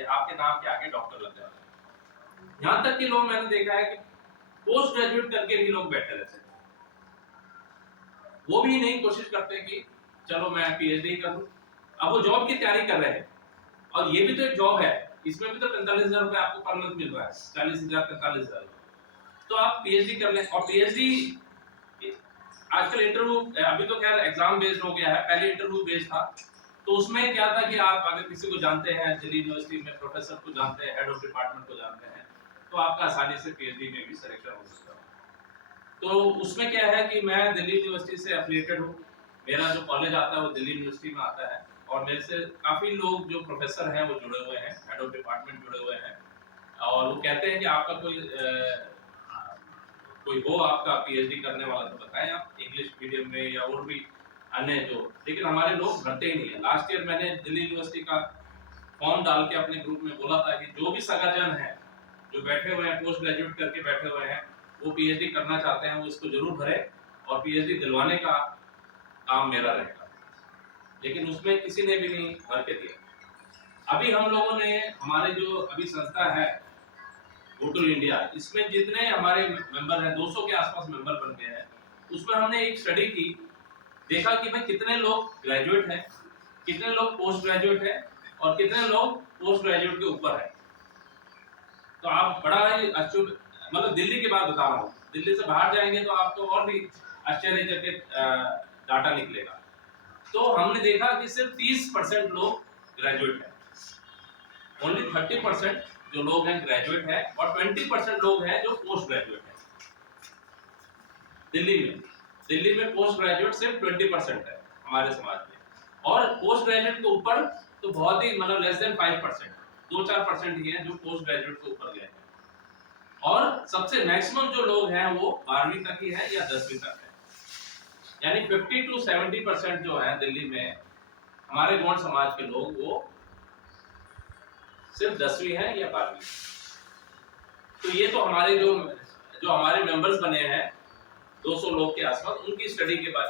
लीजिए, आपके नाम के आगे डॉक्टर लग जाता है। यहाँ तक कि लोग, मैंने देखा है कि पोस्ट ग्रेजुएट करके भी लोग बैठे रहते हैं, वो भी नहीं कोशिश करते कि चलो मैं पीएचडी कर लूं। अब वो जॉब की तैयारी कर रहे हैं, और ये भी तो एक जॉब है, इसमें भी तो 45,000 रुपए आपको पर मंथ मिल रहा है, 40,000 45,000। तो आप पीएचडी कर लें, और पीएचडी आजकल इंटरव्यू, अभी तो खैर एग्जाम बेस्ड हो गया है, पहले इंटरव्यू बेस्ड था। तो उसमें क्या था कि आप अगर किसी को जानते हैं, दिल्ली यूनिवर्सिटी में प्रोफेसर को जानते हैं, हेड ऑफ डिपार्टमेंट को जानते हैं, तो आपका आसानी से पीएचडी में भी सिलेक्शन हो सकता है। तो उसमें क्या है कि मैं दिल्ली यूनिवर्सिटी से एफिलिएटेड हूँ, मेरा जो कॉलेज आता है वो दिल्ली यूनिवर्सिटी में आता है, और मेरे से काफी लोग जो प्रोफेसर हैं वो जुड़े हुए हैं, हेड ऑफ डिपार्टमेंट जुड़े हुए हैं, और वो कहते हैं कि आपका कोई हो आपका पीएचडी करने वाला तो बताएं आप, इंग्लिश मीडियम में या और भी अन्य जो, लेकिन हमारे लोग भरते ही नहीं है। लास्ट ईयर मैंने दिल्ली यूनिवर्सिटी का फॉर्म डाल के अपने ग्रुप में बोला था कि जो भी सगाजन है, जो बैठे हुए हैं, पोस्ट ग्रेजुएट करके बैठे हुए हैं, वो पीएचडी करना चाहते हैं, वो इसको जरूर भरे, और पीएचडी दिलवाने का काम मेरा रहेगा। लेकिन उसमें किसी ने भी नहीं भर के दिया। अभी हम लोगों ने, हमारे जो अभी संस्था है वोटल इंडिया, इसमें जितने हमारे मेंबर हैं, 200 के आसपास मेंबर बन गए हैं, उसमें हमने एक स्टडी की, देखा कि भाई कितने लोग ग्रेजुएट हैं, कितने लोग पोस्ट ग्रेजुएट हैं, और कितने लोग पोस्ट ग्रेजुएट के ऊपर है। तो आप बड़ा ही आश्चर्य, मतलब दिल्ली की बात बता रहा हूँ, दिल्ली से बाहर जाएंगे तो आपको और भी आश्चर्यचकित डाटा निकलेगा। तो हमने देखा कि सिर्फ 30% लोग ग्रेजुएट हैं, ओनली 30% जो लोग हैं ग्रेजुएट हैं, और 20% लोग हैं जो पोस्ट ग्रेजुएट हैं। दिल्ली में पोस्ट ग्रेजुएट सिर्फ 20% है हमारे समाज में, और पोस्ट ग्रेजुएट के ऊपर तो बहुत ही, मतलब लेस देन 5%, 2-4% ही है जो पोस्ट ग्रेजुएट के ऊपर गए हैं, और सबसे मैक्सिमम जो लोग हैं वो 12वीं तक ही है या 10वीं तक है। यानी 50 to 70% जो है दिल्ली में हमारे गौड़ समाज के लोग, वो सिर्फ 10वीं है या 12वीं। तो ये तो हमारे जो हमारे मेंबर्स बने हैं 200 लोग के आसपास, उनकी स्टडी के बाद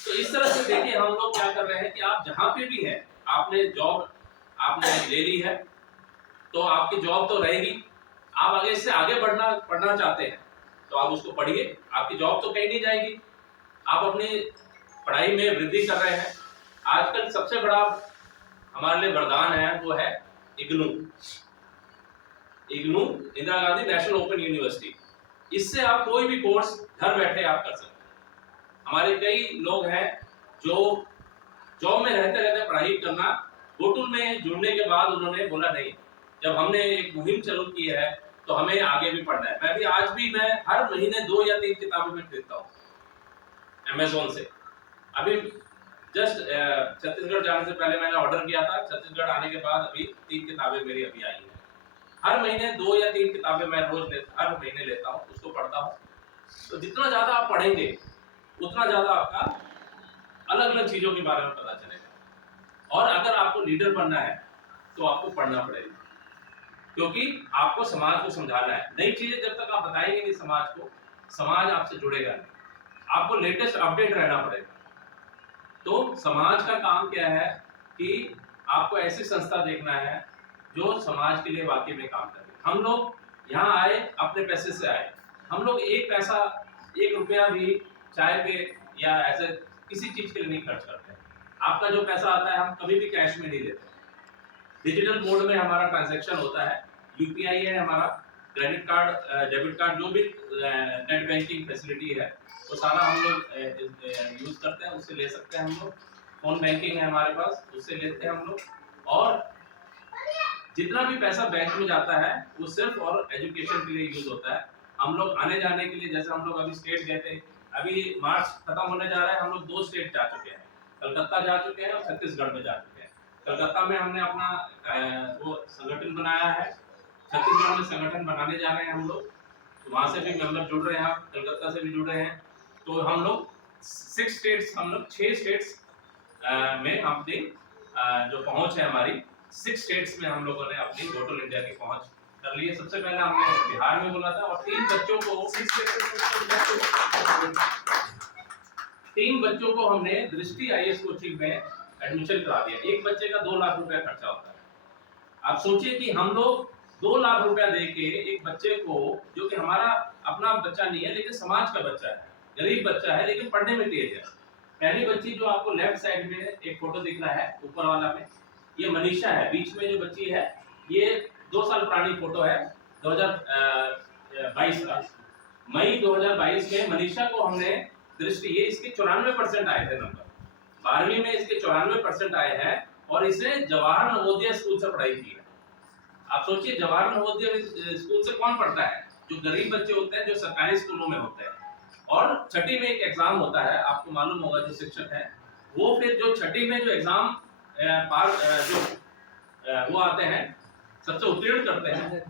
तो इस तरह से देखिए हम लोग क्या कर रहे हैं कि आप जहां पे भी हैं, आपने जॉब आपने ले ली है, तो आपकी जॉब तो रहेगी, आप आगे इससे आगे पढ़ना चाहते हैं तो आप उसको पढ़िए, आपकी जॉब तो कहीं नहीं जाएगी, आप अपनी पढ़ाई में वृद्धि कर रहे हैं। आजकल सबसे बड़ा हमारे लिए वरदान है, वो है IGNOU, Indira Gandhi national open university. इससे आप कोई भी कोर्स घर बैठे आप कर सकते हैं। हमारे कई लोग हैं जो जॉब में रहते रहते पढ़ाई करना, वोटल में जुड़ने के बाद उन्होंने बोला नहीं, जब हमने एक मुहिम चालू की है तो हमें आगे भी पढ़ना है। मैं हर महीने 2 या 3 किताबें मैं खरीदता हूँ अमेज़न से। अभी जस्ट छत्तीसगढ़ जाने से पहले मैंने ऑर्डर किया था, छत्तीसगढ़ आने के बाद अभी 3 किताबें मेरी अभी आई हैं। हर महीने 2 या 3 किताबें मैं हर महीने लेता हूँ, उसको पढ़ता हूँ। तो जितना ज्यादा आप पढ़ेंगे उतना ज्यादा आपका अलग अलग चीजों के बारे में पता चलेगा। और अगर आपको लीडर बनना है तो आपको पढ़ना पड़ेगा, क्योंकि आपको समाज को समझाना है। नई चीजें जब तक आप बताएंगे नहीं समाज को, समाज आपसे जुड़ेगा नहीं, आपको लेटेस्ट अपडेट रहना पड़ेगा। तो समाज का काम क्या है कि आपको ऐसी संस्था देखना है जो समाज के लिए वाकई में काम करे। हम लोग यहाँ आए अपने पैसे से आए, हम लोग एक पैसा, 1 रुपया भी चाय पे या ऐसे किसी चीज के लिए नहीं खर्च करते। आपका जो पैसा आता है हम कभी भी कैश में नहीं देते, डिजिटल मोड में हमारा ट्रांजैक्शन होता है, यूपीआई है हमारा, क्रेडिट कार्ड, डेबिट कार्ड, जो भी नेट बैंकिंग फैसिलिटी है वो सारा हम लोग यूज करते हैं, उससे ले सकते हैं हम लोग। फोन बैंकिंग है हमारे पास, उससे लेते हैं हम लोग। और जितना भी पैसा बैंक में जाता है वो सिर्फ और एजुकेशन के लिए यूज होता है। हम लोग आने जाने के लिए, जैसे हम लोग अभी स्टेट गए थे, अभी मार्च खत्म होने जा रहा है, हम लोग 2 स्टेट जा चुके हैं, कलकत्ता जा चुके हैं और छत्तीसगढ़ में जा चुके हैं। कलकत्ता में हमने अपना वो संगठन बनाया है, छत्तीसगढ़ में संगठन बनाने जा रहे हैं हम लोग, तो वहाँ से भी मेंबर जुड़ रहे हैं, कलकत्ता से भी जुड़ रहे हैं। तो हम लोग 6 स्टेट्स, हम लोग 6 स्टेट्स में अपनी जो पहुंच है हमारी, 6 स्टेट्स में हम लोगों ने अपनी वोटल इंडिया की पहुंच कर ली है। सबसे पहले हमने बिहार में बोला था, और 3 बच्चों को हमने दृष्टि आईएएस कोचिंग में एडमिशन करा दिया। एक बच्चे का 2 लाख रुपया खर्चा होता है, आप सोचिए कि हम लोग 2 लाख रुपया दे के एक बच्चे को, जो कि हमारा अपना बच्चा नहीं है लेकिन समाज का बच्चा है, गरीब बच्चा है लेकिन पढ़ने में तेज है। पहली बच्ची जो आपको लेफ्ट साइड में एक फोटो दिख रहा है ऊपर वाला में, ये मनीषा है। बीच में जो बच्ची है ये 2 साल पुरानी फोटो है, 2022 का। मई 2022 में मनीषा को हमने दृष्टि, ये इसके 94% आए थे नंबर, 12वीं में इसके 94% आए हैं और इसने जवाहर नवोदय स्कूल से पढ़ाई की है। आप सोचिए जवाहर नवोदय स्कूल से कौन पढ़ता है? जो गरीब बच्चे होते हैं, जो सरकारी स्कूलों में होते हैं। और छठी में एक एग्जाम होता है, आपको मालूम होगा जो शिक्षक है वो, फिर जो छठी में जो एग्जाम पार जो वो आते हैं, सबसे उत्तीर्ण करते हैं,